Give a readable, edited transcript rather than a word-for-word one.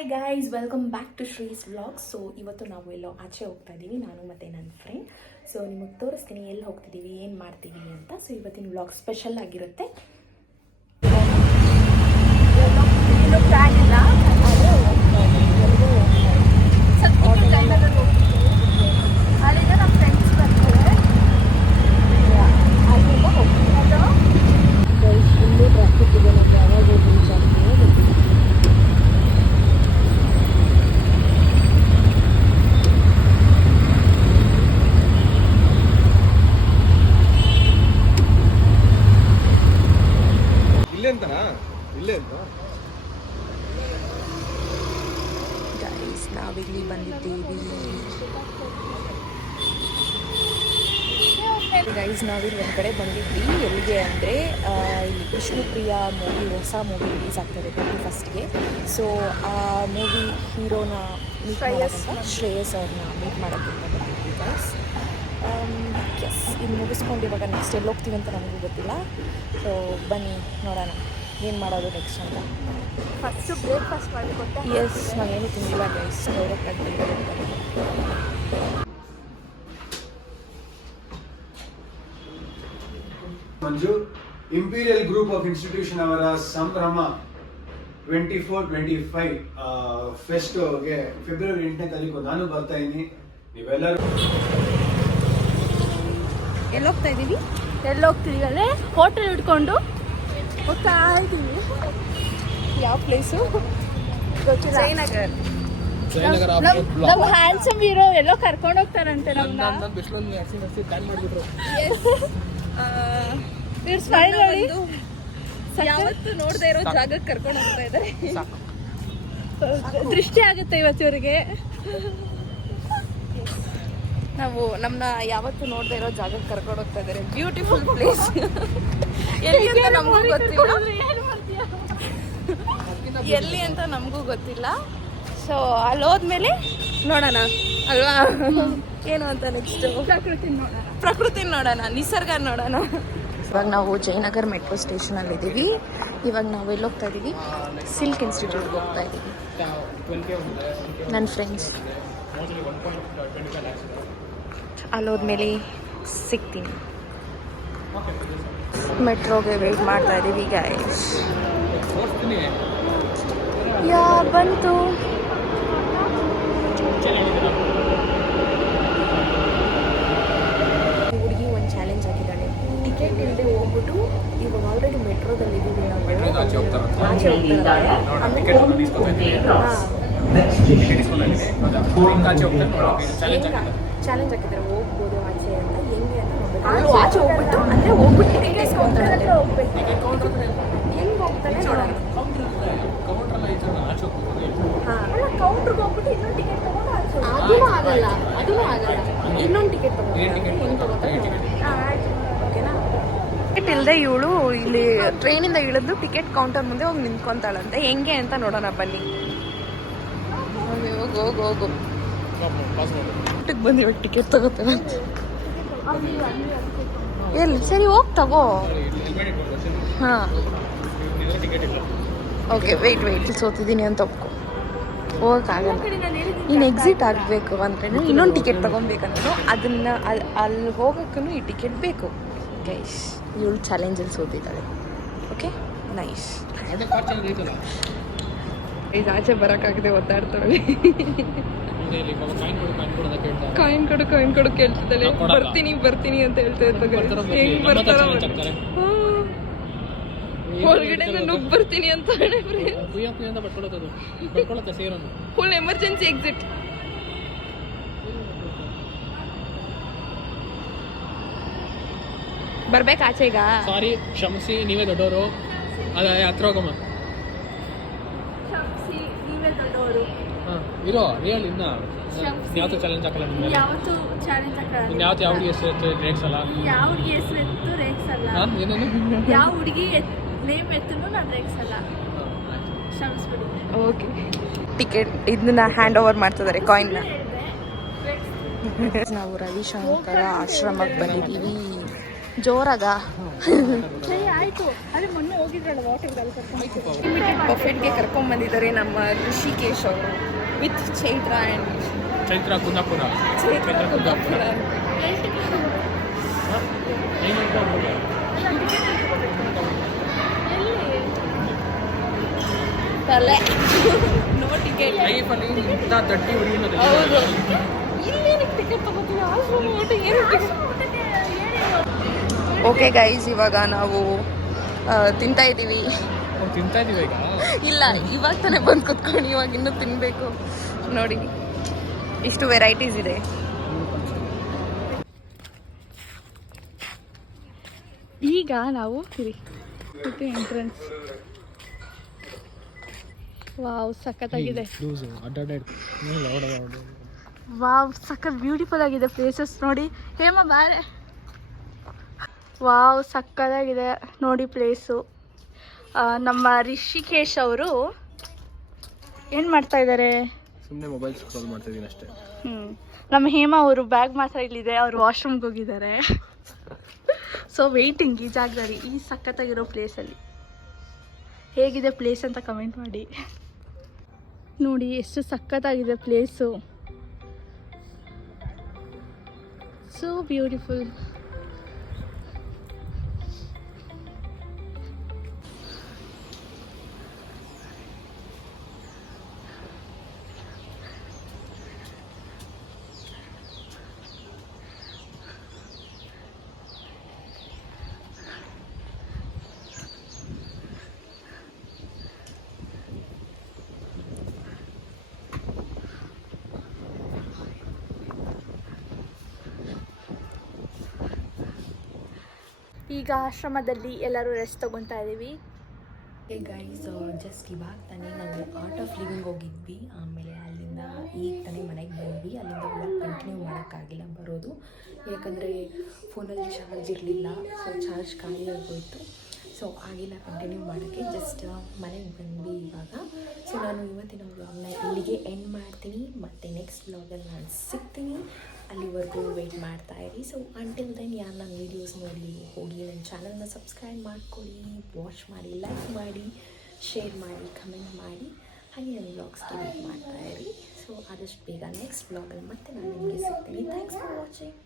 Hi guys, welcome back to Shree's vlogs. So ಇವತ್ತು ನಾವು ಎಲ್ಲೋ ಆಚೆ ಹೋಗ್ತಾ ಇದ್ದೀವಿ, ನಾನು ಮತ್ತು ನನ್ನ ಫ್ರೆಂಡ್. ಸೊ ನಿಮಗೆ ತೋರಿಸ್ತೀನಿ ಎಲ್ಲಿ ಹೋಗ್ತಿದ್ದೀವಿ, ಏನು ಮಾಡ್ತೀವಿ ಅಂತ. ಸೊ ಇವತ್ತಿನ ವ್ಲಾಗ್ ಸ್ಪೆಷಲ್ ಆಗಿರುತ್ತೆ. ಅಲ್ಲಿಂದ ನಮ್ಮ ಫ್ರೆಂಡ್ಸ್ ಬರ್ತಾರೆ. ಫುಲ್ಲು ಟ್ರಾಫಿಕ್ ಇದೆ. ನಮ್ಗೆ ಯಾವಾಗ ರೀಚ್ ಆಗ್ತೀವಿ ಗೊತ್ತಿಲ್ಲ. ಗೈಸ್, ನಾವಿಲ್ಲಿ ಬಂದಿದ್ದೀವಿ. ಗೈಸ್, ನಾವಿಲ್ಲಿ ಒಂದು ಕಡೆ ಬಂದಿದ್ವಿ. ಎಲ್ಲಿಗೆ ಅಂದರೆ ಇಲ್ಲಿ ವಿಷ್ಣುಪ್ರಿಯ ಮೂವಿ, ಹೊಸ ಮೂವಿ ರಿಲೀಸ್ ಆಗ್ತದೆ 21st. ಸೊ ಆ ಮೂವಿ ಹೀರೋನ ಮೀಟ್ ಮಾಡೋದಂತ ಶ್ರೇಯಸ್ ಅವ್ರನ್ನ ಮೀಟ್ ಮಾಡೋಕ್ಕೆ ಬಂದಿದ್ವಿ ಗೈಸ್. ಎಸ್, ಇದು ಮುಗಿಸ್ಕೊಂಡು ಇವಾಗ ನೆಕ್ಸ್ಟ್ ಎಲ್ಲಿ ಹೋಗ್ತೀವಿ ಅಂತ ನಮಗೂ ಗೊತ್ತಿಲ್ಲ. ಸೊ ಬನ್ನಿ ನೋಡೋಣ ಏನು ಮಾಡೋದು ನೆಕ್ಸ್ಟ್ ಅಂತ. First breakfast ಮಾಡಿಕೊಟ್ಟೆ. ಎಸ್, ನಾನೇನು ತಿಂದಿಲ್ಲ ಗೈಸ್, ಡೈರೆಕ್ಟಾಗಿ ಮಂಜು ಇಂಪೀರಿಯಲ್ ಗ್ರೂಪ್ ಆಫ್ ಇನ್ಸ್ಟಿಟ್ಯೂಷನ್ ಅವರ ಸಂಭ್ರಮ 24-25 ಫೆಸ್ಟ್ಗೆ ಫೆಬ್ರವರಿ 8ನೇ ತಾರೀಕು ನಾನು ಬರ್ತಾ ಇದ್ದೀನಿ. ನೀವೆಲ್ಲರೂ ಎಲ್ಲೋಗ್ತಾ ಇದ್ದೀವಿ ಅಲ್ಲೇ ಹೋಟೆಲ್ ಇಟ್ಕೊಂಡು ಹೋಗ್ತಾ ಇದ್ದೀವಿ. ಯಾವ ಪ್ಲೇಸು ಗೊತ್ತಿಲ್ಲ. ಜಯನಗರ್. ನಮ್ಮ ಹ್ಯಾಂಡ್ಸಮ್ ಹೀರೋ ಎಲ್ಲೋ ಕರ್ಕೊಂಡು ಹೋಗ್ತಾರಂತೆ ನಮ್ಮನ್ನ. ಸ್ಮೈಲ್ ಮಾಡಿ ಯಾವತ್ತು ನೋಡದೆ ಇರೋ ಜಾಗಕ್ಕೆ ಕರ್ಕೊಂಡು ಹೋಗ್ತಾ ಇದ್ದಾರೆ. ದೃಷ್ಟಿ ಆಗುತ್ತೆ ಇವತ್ತು ಇವರಿಗೆ. ನಾವು ನಮ್ಮನ್ನ ಯಾವತ್ತು ನೋಡದೆ ಇರೋ ಜಾಗಕ್ಕೆ ಕರ್ಕೊಂಡು ಹೋಗ್ತಾ ಇದ್ದಾರೆ. Beautiful place. ಎಲ್ಲಿ ಅಂತ ನಮಗೂ ಗೊತ್ತಿಲ್ಲ. ಎಲ್ಲಿ ಅಂತ ನಮಗೂ ಗೊತ್ತಿಲ್ಲ. ಸೊ ಅಲ್ಲಿ ಹೋದ್ಮೇಲೆ ನೋಡೋಣ ಅಲ್ವಾ, ಏನು ಅಂತ ನೆಕ್ಸ್ಟ್ ಪ್ರಕೃತಿ ನೋಡೋಣ, ನಿಸರ್ಗ ನೋಡೋಣ. ಇವಾಗ ನಾವು ಜಯನಗರ್ ಮೆಟ್ರೋ ಸ್ಟೇಷನಲ್ಲಿದ್ದೀವಿ. ಇವಾಗ ನಾವು ಎಲ್ಲಿ ಹೋಗ್ತಾ ಇದ್ದೀವಿ, ಸಿಲ್ಕ್ ಇನ್ಸ್ಟಿಟ್ಯೂಟ್ಗೆ ಹೋಗ್ತಾ ಇದ್ದೀವಿ. ನನ್ನ ಫ್ರೆಂಡ್ಸ್ ಅಲ್ಲೋದ್ಮೇಲೆ ಸಿಗ್ತೀನಿ. ಮೆಟ್ರೋಗೆ ವೆಯ್ಟ್ ಮಾಡ್ತಾ ಇದ್ದೀವಿ ಗೈಸ್. ಯಾ ಬಂತು. ಹುಡುಗಿ ಒಂದು ಚಾಲೆಂಜ್ ಹಾಕಿದ್ದಾಳೆ. ಟಿಕೆಟ್ ಇಲ್ಲದೆ ಹೋಗ್ಬಿಟ್ಟು ಇವಾಗ ಆಲ್ರೆಡಿ ಮೆಟ್ರೋದಲ್ಲಿ ಇದ್ದೀವಿ ನಾವು. ಚಾಲೆಂಜ್ ಹಾಕಿದ್ದಾರೆ ಹೋಗ್ಬೋದು ಆಚೆ ಅಂತ. ಹೆಂಗೆ ಅಂತ ನೋಡ್ಬೇಕು. ಆಚೆ ಹೋಗ್ಬಿಟ್ಟು ಅಂದರೆ ಹೋಗ್ಬಿಟ್ಟು ಟಿಕೆಟ್ ಇಸ್ಕೊಂತಾಳೆ. ಹೆಂಗೆ ಹೋಗ್ತಾನೆ ನೋಡೋಣ. ಕೌಂಟ್ರಿಗೆ ಹೋಗ್ಬಿಟ್ಟು ಇನ್ನೊಂದು ಟಿಕೆಟ್ ತಗೊಂಡು ಅದೂ ಆಗಲ್ಲ. ಇನ್ನೊಂದು ಟಿಕೆಟ್ ತಗೊಂಡು ಹೆಂಗೆ ತಗೋತಾರೆ ಓಕೆನಾ. ಟಿಕೆಟ್ ಇಲ್ಲದೆ ಇವಳು ಇಲ್ಲಿ ಟ್ರೈನಿಂದ ಇಳಿದು ಟಿಕೆಟ್ ಕೌಂಟರ್ ಮುಂದೆ ಹೋಗಿ ನಿಂತ್ಕೊಂತಾಳಂತೆ. ಹೆಂಗೆ ಅಂತ ನೋಡೋಣ ಬನ್ನಿ. ಹೋಗು ಬಂದು ಇವಾಗ ಟಿಕೆಟ್ ತಗೋತಾನೆ. ಎಲ್ಲಿ ಸರಿ ಹೋಗಿ ತಗೋ. ಹಾಂ ಓಕೆ, ವೆಯ್ಟ್ ಸೋತಿದ್ದೀನಿ ಅಂತ ಒಪ್ಕೊ. ಹೋಗೋಕ್ಕಾಗಲ್ಲ. ನೀನು ಎಕ್ಸಿಟ್ ಆಗಬೇಕು ಅಂದರೆ ಇನ್ನೊಂದು ಟಿಕೆಟ್ ತೊಗೊಬೇಕಂದ್ರೂ ಅದನ್ನು ಅಲ್ಲಿ ಹೋಗೋಕ್ಕೂ ಈ ಟಿಕೆಟ್ ಬೇಕು ಗೈಸ್. ಇವಳು ಚಾಲೆಂಜಲ್ಲಿ ಸೋತಿದ್ದಾಳೆ. Okay, nice. ಇದು ಆಚೆ ಬರೋಕ್ಕಾಗದೆ ಒತ್ತಾಡ್ತಾಳೆ. ಕಾಯಿನ್ ಕೊಡು ಕೇಳ್ತಿದ್ದಾಳೆ. ಬರ್ತೀನಿ ಅಂತ ಹೇಳ್ತಾ ಇದ್ದಾಗ ಹೆಂಗ್ ಬರ್ತಾರ ಒಳಗಡೆ ನುಗ್ಗಿ ಬರ್ತೀನಿ ಅಂತ. Full emergency exit. ಬರ್ಬೇಕು ಆಚೆ ಈಗ. ಸಾರಿ, ಕ್ಷಮಿಸಿ, ನೀವೇ ದೊಡ್ಡವರು. ಅದ ಹತ್ರ ಹೋಗಮ್ಮ. ನೀವೇ ದೊಡ್ಡವರು. ಇರೋ ರಿಯಲ್ ಇನ್ನ ಯಾವತ್ತು ಚಾಲೆಂಜ್ ಹಾಕಲ್ಲ. ಯಾವತ್ತು ಚಾಲೆಂಜ್ ಹಾಕಲ್ಲ. ಇನ್ಯಾವತ್ತು ಯಾವ ಹುಡುಗಿ ಹೆಸರು ರೇಕ್ಸಲ್ಲ. ಯಾವ ಹುಡುಗಿ ಹೆಸರು ಎತ್ತು ರೇಕ್ಸಲ್ಲ. ಏನೇನು ಯಾವ ಹುಡುಗಿ ನೇಮ್ ಎತ್ತೂ ನಾನು ರೇಕ್ಸಲ್ಲ. ಕ್ಷಮಿಸ್ಬಿಡಿ. ಓಕೆ, ಟಿಕೆಟ್ ಇದನ್ನ ಹ್ಯಾಂಡ್ ಓವರ್ ಮಾಡ್ತಿದ್ದಾರೆ ಕಾಯಿನ್ನ. ನಾವು ರವಿಶಂಕರ ಆಶ್ರಮಕ್ಕೆ ಬಂದಿದ್ದೀವಿ. ಜೋರಾಗ ಸರಿ ಆಯ್ತು. ಅದೇ ಮೊನ್ನೆ ಹೋಗಿದ್ರಲ್ಲ ವಾಟರ್ದಲ್ಲಿ ಬಫೆಟ್ಗೆ ಕರ್ಕೊಂಡ್ಬಂದಿದ್ದಾರೆ ನಮ್ಮ ಋಷಿಕೇಶ್ ಅವರು ವಿತ್ ಚೈತ್ರ ಆ್ಯಂಡ್ ಚೈತ್ರ ಕುಂದಾಪುರ. ಚೈತ್ರ ಕುಂದಾಪುರ. ತಲೆ ನೋ ಟಿಕೆಟ್. ಲೈಫಲ್ಲಿ ಇಂಥ ತಟ್ಟಿ ಹೊಡಿಯೋದು ಹೌದು. ಇಲ್ಲೇನಕ್ಕೆ ಟಿಕೆಟ್ ತಗೋತೀವಿ? ಆಶ್ರಮ ಊಟ ಏನು ಟಿಕೆಟ್? ಓಕೆ ಗೈಸ್, ಇವಾಗ ನಾವು ತಿಂತಾ ಇದ್ದೀವಿ. ತಿಂತಾ ಇದೀವಿ ಈಗ. ಇಲ್ಲ, ಇವಾಗ ತಾನೇ ಬಂದು ಕುತ್ಕೊಂಡು ಇವಾಗ ಇನ್ನೂ ತಿನ್ನಬೇಕು. ನೋಡಿ ಇಷ್ಟು ವೆರೈಟೀಸ್ ಇದೆ. ಈಗ ನಾವು ಎಂಟ್ರೆನ್ಸ್. ವಾವ್, ಸಖತ್ತಾಗಿದೆ. ವಾವ್, ಸಖತ್ ಬ್ಯೂಟಿಫುಲ್ ಆಗಿದೆ ಪ್ಲೇಸಸ್. ನೋಡಿ ಹೇಮ ಬಾರೆ. ವಾವ್, ಸಕ್ಕತ್ತಾಗಿದೆ ನೋಡಿ ಪ್ಲೇಸು. ನಮ್ಮ ರಿಷಿಕೇಶ್ ಅವರು ಏನು ಮಾಡ್ತಾ ಇದ್ದಾರೆ? ಸುಮ್ಮನೆ ಮೊಬೈಲ್ ಸ್ಕ್ರೋಲ್ ಮಾಡ್ತಾ ಇದ್ದೀನಿ ಅಷ್ಟೇ. ನಮ್ಮ ಹೇಮ ಅವರು ಬ್ಯಾಗ್ ಮಾತ್ರ ಇಲ್ಲಿದೆ, ಅವ್ರು ವಾಶ್ರೂಮ್ಗೆ ಹೋಗಿದ್ದಾರೆ. ಸೊ ವೆಯ್ಟಿಂಗ್ ಈ ಜಾಗದಲ್ಲಿ, ಈ ಸಖತ್ತಾಗಿರೋ ಪ್ಲೇಸಲ್ಲಿ. ಹೇಗಿದೆ ಪ್ಲೇಸ್ ಅಂತ ಕಮೆಂಟ್ ಮಾಡಿ. ನೋಡಿ ಎಷ್ಟು ಸಖತ್ತಾಗಿದೆ ಪ್ಲೇಸು. So beautiful. ಈಗ ಆಶ್ರಮದಲ್ಲಿ ಎಲ್ಲರೂ ರೆಸ್ಟ್ ತೊಗೊತಾ ಇದ್ದೀವಿ. ಗೈಸ್, ಜಸ್ಟ್ ಇವಾಗ ತಾನೇ ನಾವು ಆರ್ಟ್ ಆಫ್ ಲಿವಿಂಗ್ ಹೋಗಿದ್ವಿ. ಆಮೇಲೆ ಅಲ್ಲಿಂದ ಈಗ ತಾನೇ ಮನೆಗೆ ಬಂದ್ವಿ. ಅಲ್ಲಿಂದ ಒಳಗೆ ಕಂಟಿನ್ಯೂ ಮಾಡೋಕ್ಕಾಗಿಲ್ಲ ಬರೋದು, ಯಾಕಂದರೆ ಫೋನಲ್ಲಿ ಚಾರ್ಜ್ ಇರಲಿಲ್ಲ. ಸೊ ಚಾರ್ಜ್ ಖಾಲಿ ಆಗೋಯಿತು. ಸೊ ಆಗಿಲ್ಲ ಕಂಟಿನ್ಯೂ ಮಾಡೋಕ್ಕೆ. ಜಸ್ಟ್ ಮನೆಗೆ ಬಂದ್ವಿ ಇವಾಗ. ಸೊ ನಾನು ಇವತ್ತಿನ ವ್ಲಾಗ್ನ ಇಲ್ಲಿಗೆ ಎಂಡ್ ಮಾಡ್ತೀನಿ. ಮತ್ತು ನೆಕ್ಸ್ಟ್ ವ್ಲಾಗಲ್ಲಿ ನಾನು ಸಿಗ್ತೀನಿ. ಅಲ್ಲಿವರೆಗೂ ವೆಯ್ಟ್ ಮಾಡ್ತಾ ಇರಿ. ಸೊ ಅಂಟಿಲ್ ದೆನ್ ಯಾರು ನನ್ನ ವೀಡಿಯೋಸ್ ನೋಡಿ ಹೋಗಿ ನನ್ನ ಚಾನಲ್ನ ಸಬ್ಸ್ಕ್ರೈಬ್ ಮಾಡ್ಕೊಳ್ಳಿ, ವಾಚ್ ಮಾಡಿ, ಲೈಕ್ ಮಾಡಿ, ಶೇರ್ ಮಾಡಿ, ಕಮೆಂಟ್ ಮಾಡಿ, ಹಾಗೆ ನನ್ನ ವ್ಲಾಗ್ಸ್ಗೆ ವೇಟ್ ಮಾಡ್ತಾ ಇರಿ. ಸೊ ಆದಷ್ಟು ಬೇಗ ನೆಕ್ಸ್ಟ್ ವ್ಲಾಗಲ್ಲಿ ಮತ್ತೆ ನಾನು ನಿಮಗೆ ಸಿಗ್ತೀನಿ. Thanks for watching.